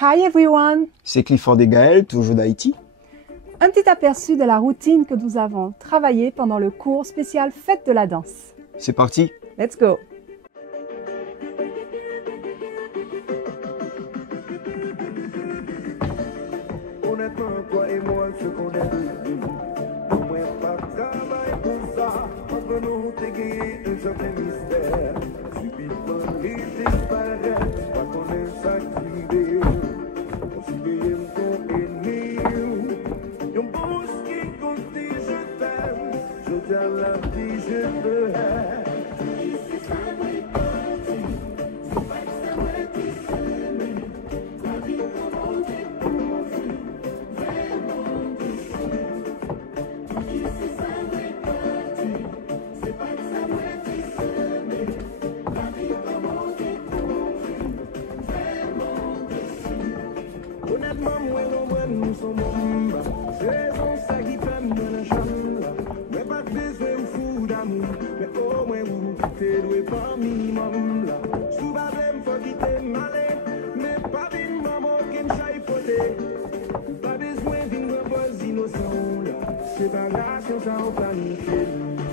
Hi everyone! C'est Clifford et Gaël, toujours d'Haïti. Un petit aperçu de la routine que nous avons travaillée pendant le cours spécial Fête de la danse. C'est parti! Let's go! Honnêtement, toi et moi, ce qu'on est devenu, au moins pas travail pour ça. Entre nous, t'es gagné un certain mystère. Subitement, il disparaît, pas qu'on est sacré. Considérez ton ennemi. Yon bouche qui compte dit je t'aime. Je tiens la vie, je te hais. Honnêtement, moi, nous sommes membres. C'est ça qui fait moi la chambre. Mais pas besoin de fou d'amour. Mais au moins, vous t'es doué par minimum là. Sous ma blême, faut quitter malin. Mais pas d'une maman qui me chaille poté. Pas besoin d'une repose innocent là. C'est pas grave, ça on planifie.